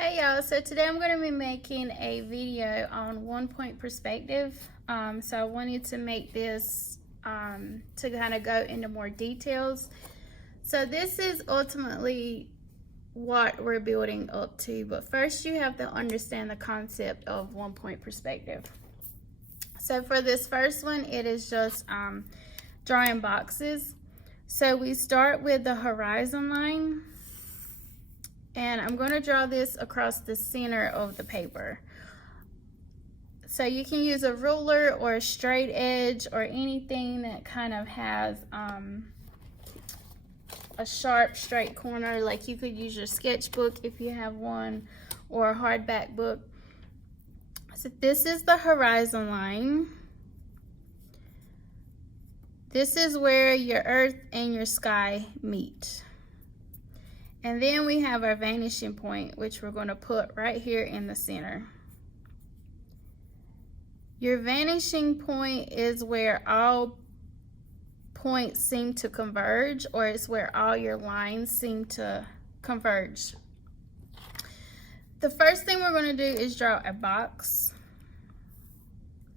Hey y'all, so today I'm going to be making a video on 1-point perspective. So I wanted to make this to kind of go into more details. So this is ultimately what we're building up to, but first you have to understand the concept of 1-point perspective. So for this first one, it is just drawing boxes. So we start with the horizon line. And I'm going to draw this across the center of the paper. So you can use a ruler or a straight edge or anything that kind of has a sharp straight corner. Like you could use your sketchbook if you have one, or a hardback book. So this is the horizon line. This is where your earth and your sky meet. And then we have our vanishing point, which we're going to put right here in the center. Your vanishing point is where all points seem to converge, or it's where all your lines seem to converge. The first thing we're going to do is draw a box.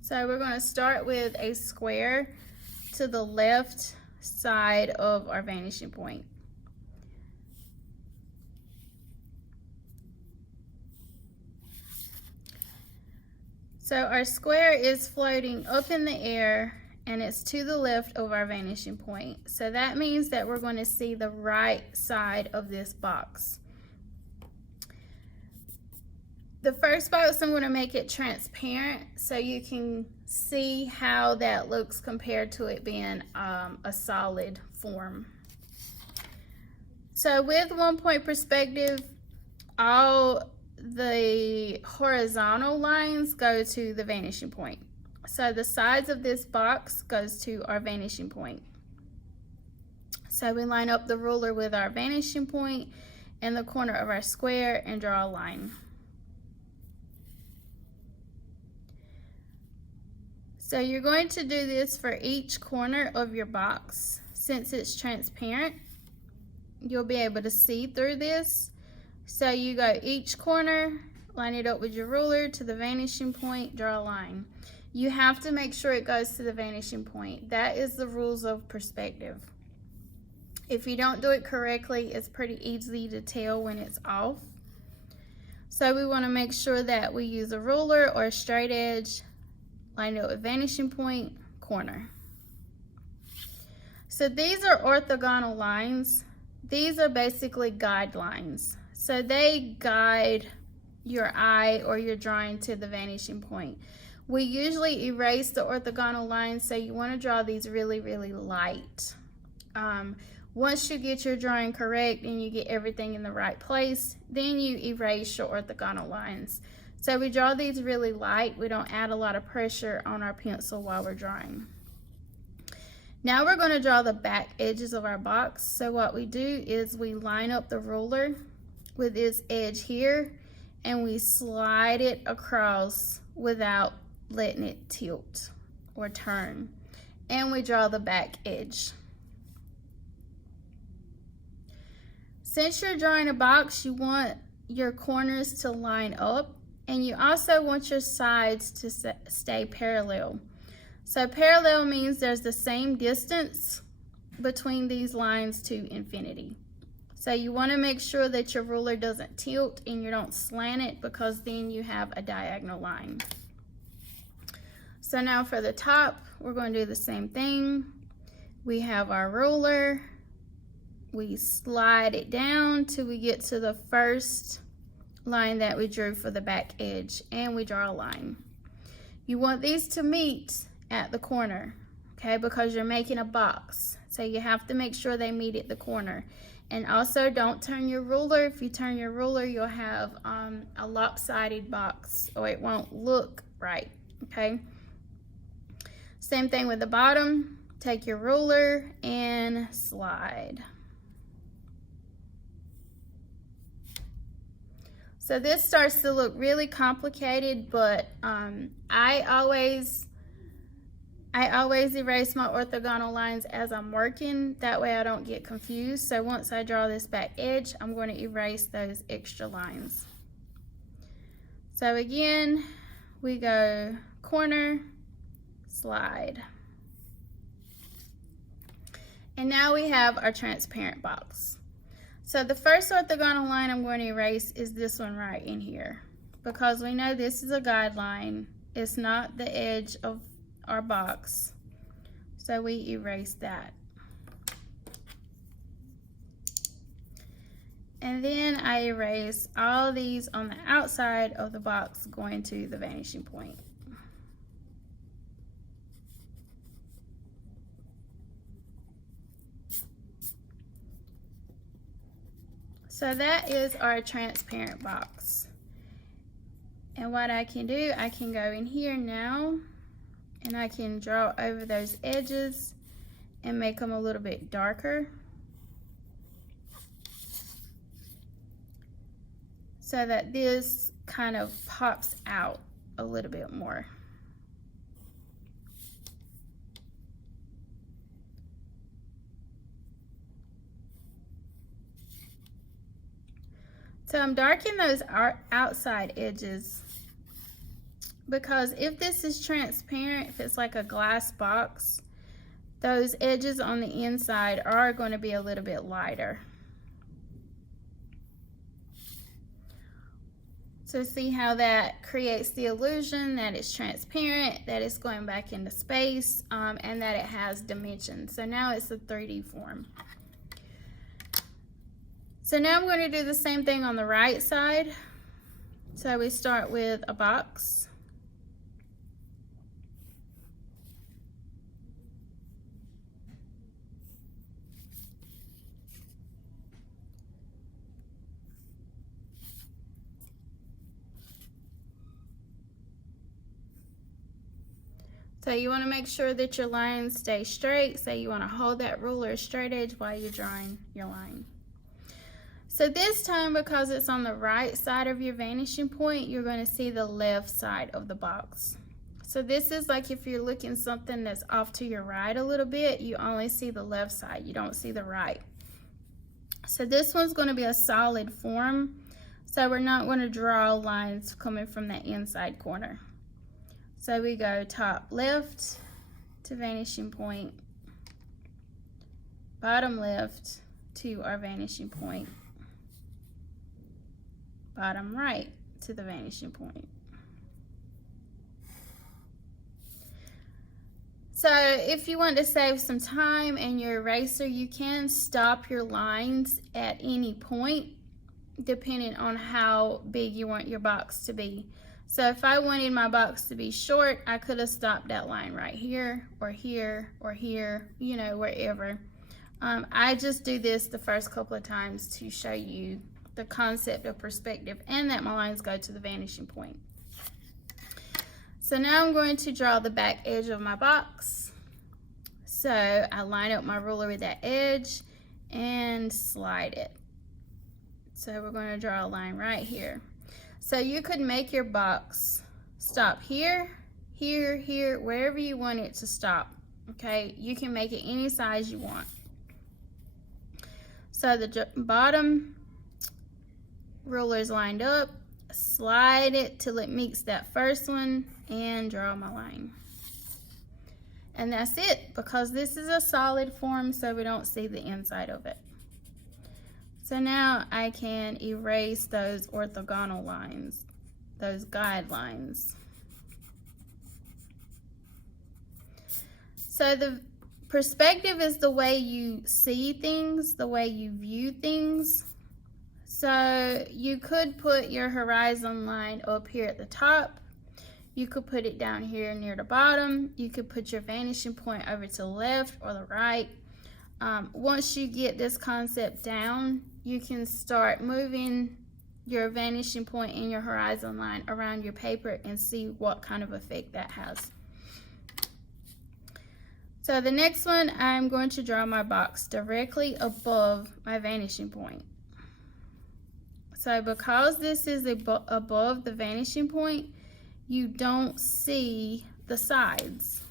So we're going to start with a square to the left side of our vanishing point. So our square is floating up in the air and it's to the left of our vanishing point. So that means that we're going to see the right side of this box. The first box, I'm going to make it transparent so you can see how that looks compared to it being a solid form. So with 1-point perspective, all the horizontal lines go to the vanishing point. So the sides of this box goes to our vanishing point. So we line up the ruler with our vanishing point and the corner of our square and draw a line. So you're going to do this for each corner of your box. Since it's transparent, you'll be able to see through this. So you go each corner, line it up with your ruler to the vanishing point, draw a line. You have to make sure it goes to the vanishing point. That is the rules of perspective. If you don't do it correctly, it's pretty easy to tell when it's off. So we want to make sure that we use a ruler or a straight edge, line it up with vanishing point, corner. So these are orthogonal lines. These are basically guidelines. So they guide your eye or your drawing to the vanishing point. We usually erase the orthogonal lines, so you want to draw these really, really light. Once you get your drawing correct and you get everything in the right place, then you erase your orthogonal lines. So we draw these really light. We don't add a lot of pressure on our pencil while we're drawing. Now we're going to draw the back edges of our box. So what we do is we line up the ruler with this edge here and we slide it across without letting it tilt or turn, and we draw the back edge. Since you're drawing a box, you want your corners to line up, and you also want your sides to stay parallel. So parallel means there's the same distance between these lines to infinity. So you want to make sure that your ruler doesn't tilt and you don't slant it, because then you have a diagonal line. So now for the top, we're going to do the same thing. We have our ruler. We slide it down till we get to the first line that we drew for the back edge, and we draw a line. You want these to meet at the corner, okay, because you're making a box. So you have to make sure they meet at the corner. And also, don't turn your ruler. If you turn your ruler, you'll have a lopsided box, or it won't look right, okay? Same thing with the bottom. Take your ruler and slide. So this starts to look really complicated, but I always erase my orthogonal lines as I'm working. That way I don't get confused. So once I draw this back edge, I'm going to erase those extra lines. So again, we go corner, slide. And now we have our transparent box. So the first orthogonal line I'm going to erase is this one right in here, because we know this is a guideline. It's not the edge of our box. So we erase that. And then I erase all these on the outside of the box going to the vanishing point. So that is our transparent box. And what I can do, I can go in here now and I can draw over those edges and make them a little bit darker, so that this kind of pops out a little bit more. So I'm darkening those outside edges, because if this is transparent, if it's like a glass box, those edges on the inside are going to be a little bit lighter. So see how that creates the illusion that it's transparent, that it's going back into space, and that it has dimensions. So now it's a 3D form. So now I'm going to do the same thing on the right side. So we start with a box. So you want to make sure that your lines stay straight. So you want to hold that ruler straight edge while you're drawing your line. So this time, because it's on the right side of your vanishing point, you're going to see the left side of the box. So this is like if you're looking something that's off to your right a little bit, you only see the left side, you don't see the right. So this one's going to be a solid form. So we're not going to draw lines coming from that inside corner. So we go top left to vanishing point, bottom left to our vanishing point, bottom right to the vanishing point. So if you want to save some time in your eraser, you can stop your lines at any point depending on how big you want your box to be. So if I wanted my box to be short, I could have stopped that line right here or here or here, you know, wherever. I just do this the first couple of times to show you the concept of perspective and that my lines go to the vanishing point. So now I'm going to draw the back edge of my box. So I line up my ruler with that edge and slide it. So we're going to draw a line right here. So you could make your box stop here, here, here, wherever you want it to stop. Okay, you can make it any size you want. So the bottom ruler is lined up, slide it till it meets that first one and draw my line. And that's it, because this is a solid form, so we don't see the inside of it. So now I can erase those orthogonal lines, those guidelines. So the perspective is the way you see things, the way you view things. So you could put your horizon line up here at the top. You could put it down here near the bottom. You could put your vanishing point over to the left or the right. Once you get this concept down, you can start moving your vanishing point and your horizon line around your paper and see what kind of effect that has. So the next one, I'm going to draw my box directly above my vanishing point. So because this is above the vanishing point, you don't see the sides.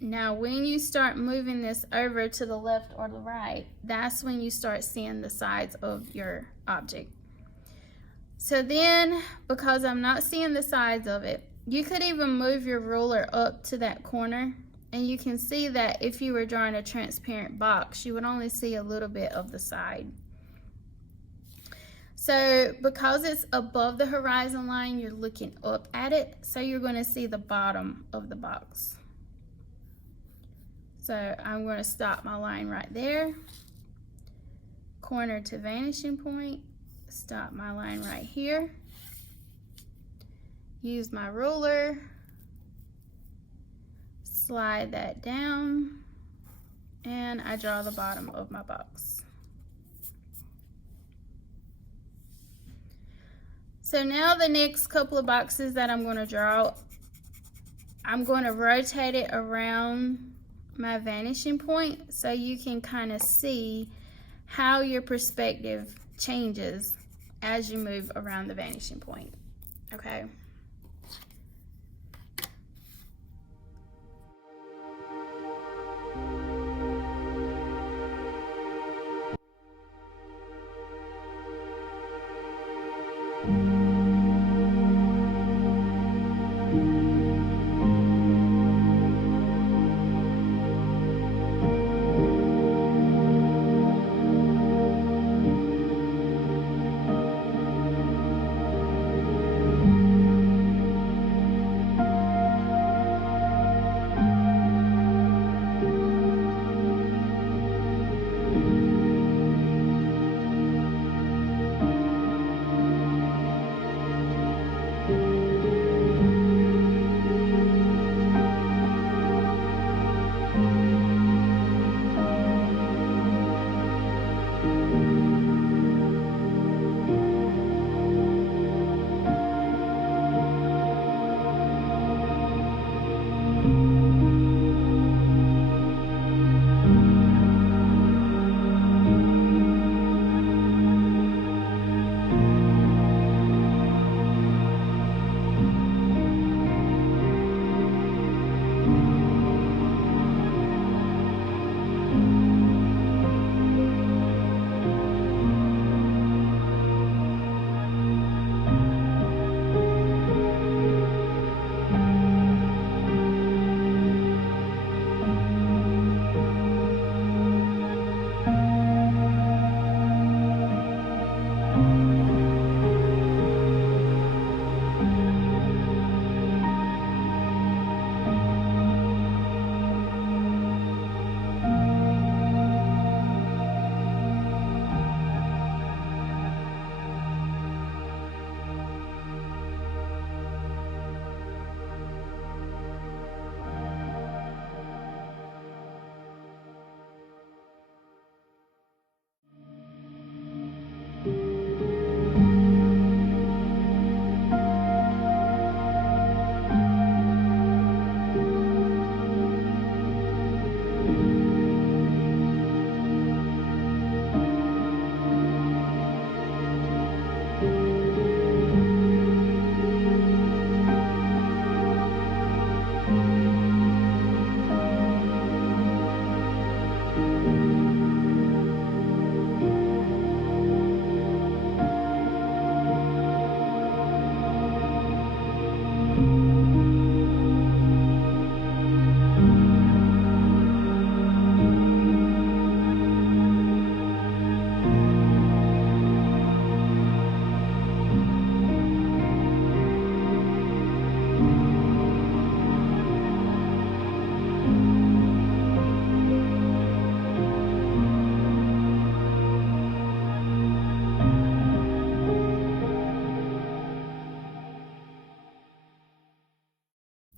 Now when you start moving this over to the left or the right, that's when you start seeing the sides of your object. So then, because I'm not seeing the sides of it, you could even move your ruler up to that corner, and you can see that if you were drawing a transparent box, you would only see a little bit of the side. So because it's above the horizon line, you're looking up at it, so you're going to see the bottom of the box. So I'm going to stop my line right there, corner to vanishing point, stop my line right here, use my ruler, slide that down, and I draw the bottom of my box. So now the next couple of boxes that I'm going to draw, I'm going to rotate it around my vanishing point so you can kind of see how your perspective changes as you move around the vanishing point. Okay.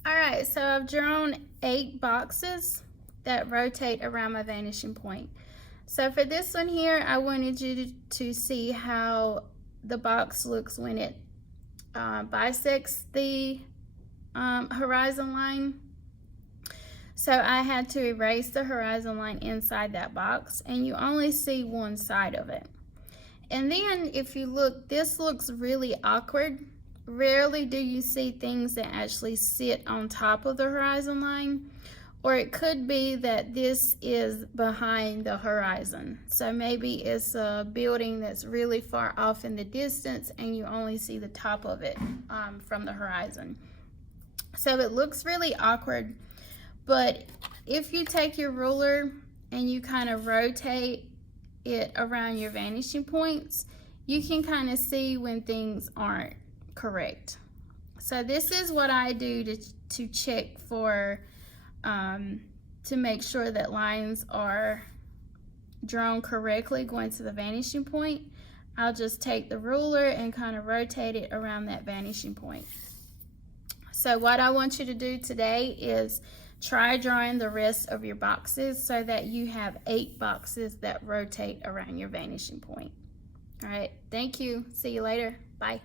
Alright, so I've drawn 8 boxes that rotate around my vanishing point. So for this one here, I wanted you to see how the box looks when it bisects the horizon line. So I had to erase the horizon line inside that box, and you only see one side of it. And then if you look, this looks really awkward. Rarely do you see things that actually sit on top of the horizon line, Or it could be that this is behind the horizon. So maybe it's a building that's really far off in the distance and you only see the top of it from the horizon. So it looks really awkward, but if you take your ruler and you kind of rotate it around your vanishing points, you can kind of see when things aren't correct. So this is what I do to check for to make sure that lines are drawn correctly going to the vanishing point. I'll just take the ruler and kind of rotate it around that vanishing point. So what I want you to do today is try drawing the rest of your boxes so that you have 8 boxes that rotate around your vanishing point. All right, thank you. See you later. Bye.